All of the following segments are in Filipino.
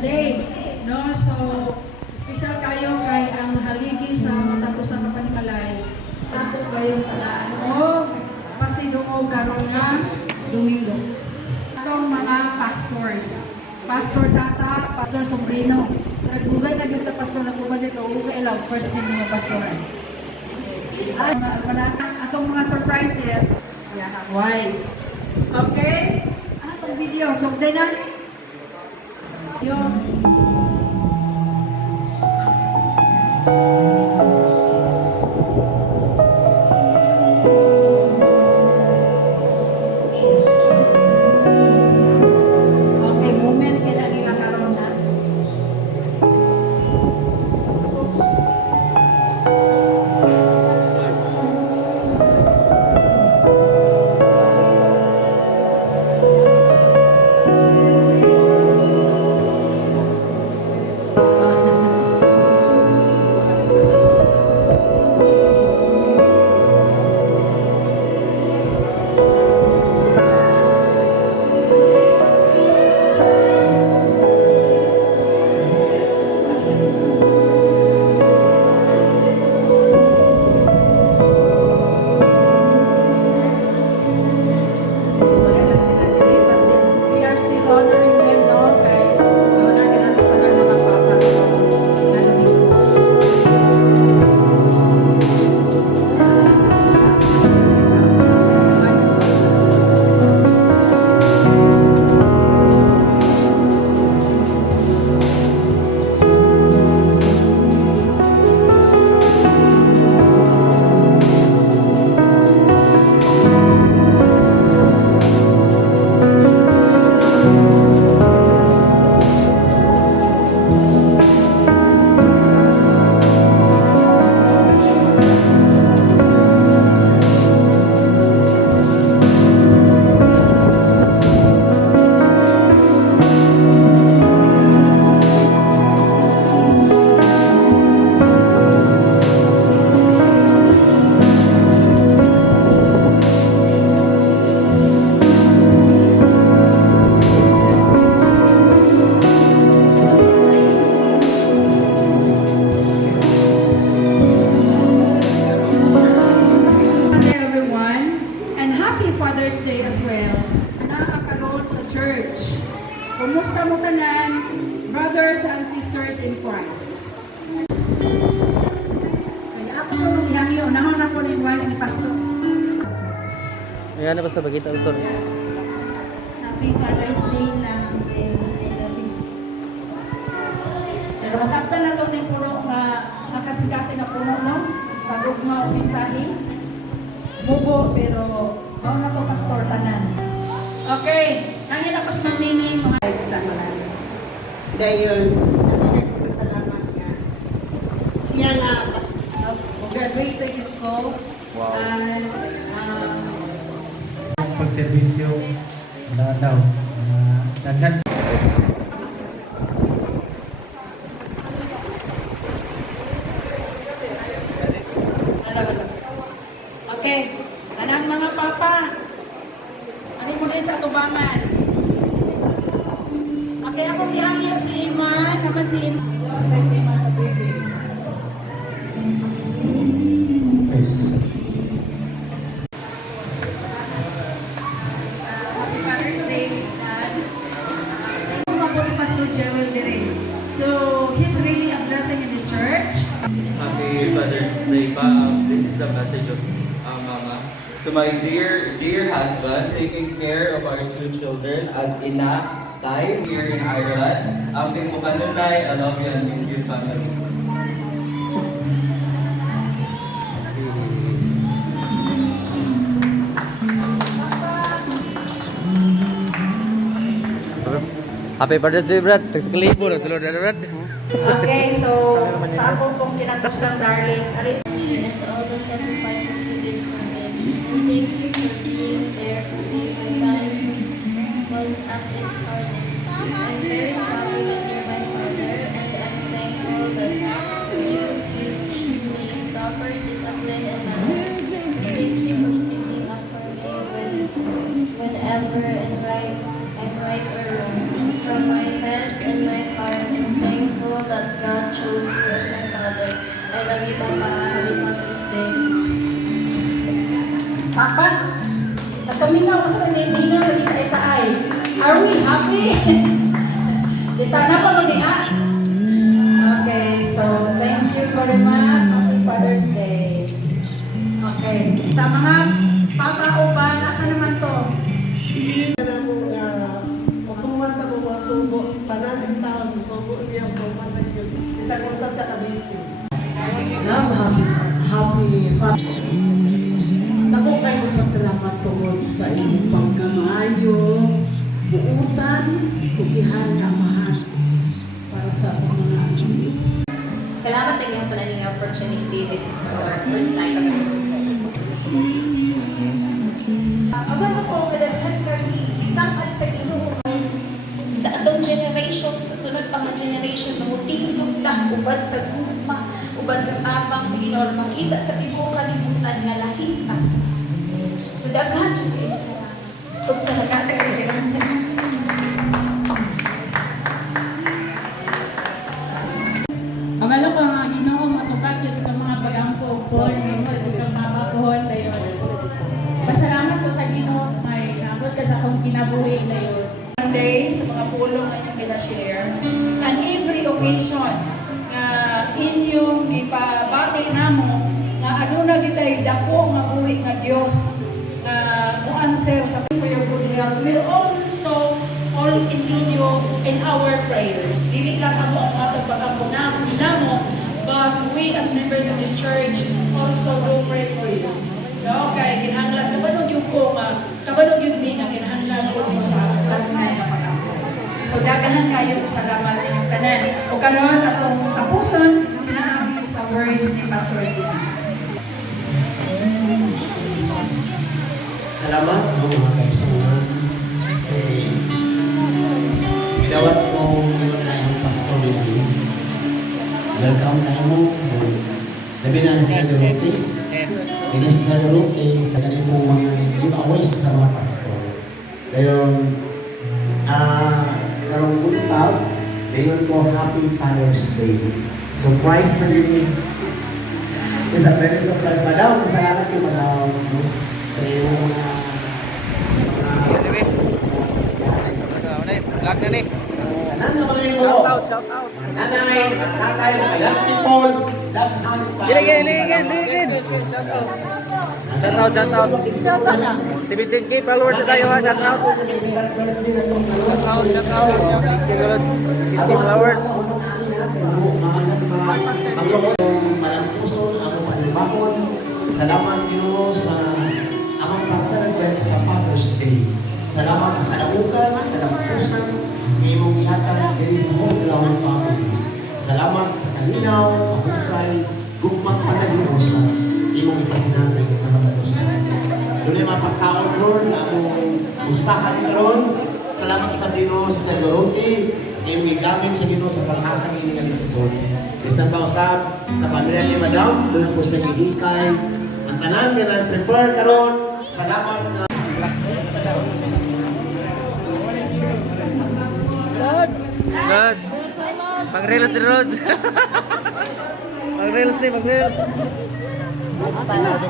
Day, no? So, special kayo kay ang haligi sa matapusan na panimalay. Tako kayo pala, ano? Pasidungog karon nga Domingo. Itong mga pastors. Pastor Tata, Pastor Sobrino. Nagbugay na dito pastor na kumad dito. Ugay lang, first name ng pastoran. Atong mga surprises. Yeah, wife. Okay? Atong video. So, na. Yun. Okay, moment kaya nila karon na. Father's Day as well, nakakaroon sa church. Kumusta mo tanan, brothers and sisters in Christ? Kaya ako na mag-ihangyo, nahon ako ni wife ni Pastor. Ayan na basta bagita usor. Happy Father's Day lang, and I love you. Pero masabtan na ito na yung puno nga nakasing-kasi na puno, no? Sa gugma o mensahe. Mugo, pero bawang na ito, Pastor, tanan. Okay, nangin ako sa Manini, mga Sa Malalas. Dayon, nakakasalamat nga. Siya nga, graduated ko. Wow. And, pagserbisyo na daw daghan. okay, anang mga papa, ano mo rin sa tubangan? Okay, akong dihangyo si Iman, naman si Iman. Yes. Happy Father's Day, Dad. Thank you po si Pastor Joel Dire. So, he's really a blessing in his church. Happy Father's Day, Pa. This is the message of Mama. To my dear husband, taking care of our two children as ina, Tay, here in Ireland. Ang Timukanunay, I love you and miss you, family. Happy Father's Day, Brad. Tagsakalibo na sulod na, Brad. Okay, so, sa ako pong kinagdas ng darling. And all the sacrifices you did for me. Thank you for being there for me when times was at its hardest. I'm very happy that you're my father, and I'm thankful that you teach me proper discipline and manners. Thank you for sticking up for me whenever I'm right or wrong. From my head Jesus, who is my Father. I love you, Papa. Happy Father's Day. Papa, nagkaminaw ko sa kaibigan na dito ay. Are we happy? Dita na pa mo niya. Okay, so thank you very much. Happy Father's Day. Okay, sa mga papa o ba, nasa naman to? Pagkuman sa mga subo, pananin taon, subo niya po, yun. Isa kong sa kabisi. Happy. Ako kayo pasalamat tungkol sa inyong pagkamayo, buutan, kugihan na mahal para sa mga Salamat din yung panaling opportunity. This is our first time. Aban ako, madaghan kami, sampat sa Ginoo. Sa atong generation, sa sunod pa nga generation, mangutindog ta, ubad sa guma, ubad sa tabang sa Ginoo, makita sa tibok kalibutan nga lahi pa. So daghan siya kayo sa ug sa nagkatagay ng salamat. Amalo ko nga Ginoo matupad yun sa mga pag-ampo ko, Ginoo ito kang mabapuhon dayon. Pasalamat ko sa Ginoo may naabot ka sa akong kinabuhi dayon. Sunday sa mga pulong na inyong gina-share. And every occasion na inyong ipabati namo na aduna gitay dako nga buhi nga Dios na mo-answer sa for your good health. We'll also all include you in our prayers. Dili lang kamo ang atong pag-ampo namo, but we as members of this church also will pray for you. No, kay kinahanglan kabanog yung ko nga kabanog yung ni nga kinahanglan ko mo sa tanan nga pag-ampo. So dagahan kayo salamat inyong tanan. O karon atong tapuson pinaagi sa words ni Pastor Zigis. Salamat mga kaisunan. Gidawat ko ngayon na yung pastor nito. Welcome na mo. Labi na sa Dorote. Inis na Dorote sa ganito mga giveaways sa mga pastor. Ngayon, karong buntag, ngayon ko Happy Father's Day. Surprise na rin. Is a very surprise. Madam, salamat yung madam. Sa iyong mga Lag na ni. shout out. Nanay, young people, daghang pa. Ligin. Shout out. 17K followers na tayo ha. Shout out. 17K followers. Malampuson, ako panibakon. Salamat Diyos sa amang pagsalag sa Father's Day. Salamat sa kalabukan, kalampusan, na imong ihatag diri sa Homeglow family. Salamat sa kalinaw, kahusay, gugmang panagimos na imong ipasinatay sa mga Diyos. Doon ay mapagkaon, Lord, na akong usahan karon. Salamat sa Dinos na Dorote, na imong igamit sa Dinos sa paghatag ini nga lisod. Isang pausap sa pamilya ni Madam, doon po sa gihikay. Ang tanan nga na-prepare karon. Salamat na Rods. Pang-reels ni Rods. Pang-reels. Madam.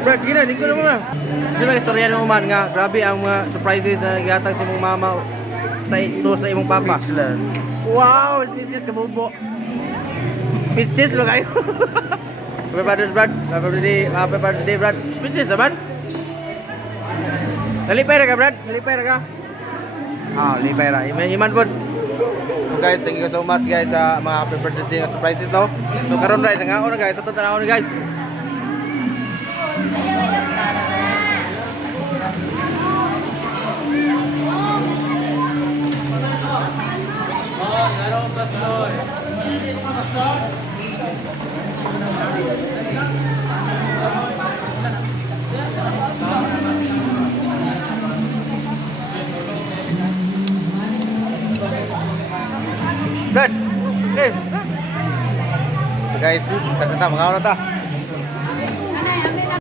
Brad, gina, di ko na muna. Di ba istorya ng uman nga, grabe ang mga surprises na gihatag sa imong mama sa imong papa. Wow, speechless ka bubo. Speechless lo kayo. Happy Father's Brad. Happy birthday Brad. Speechless naman. Nalipay ra ka Brad. Nalipay ra ka. Ah, lipay ra. Iman po. guys, thank you so much guys sa mga happy birthday nga surprises no. So karon ra nangaon na guys, ato tanawon guys. Good. Okay. So guys, start na ta, mga oras ta.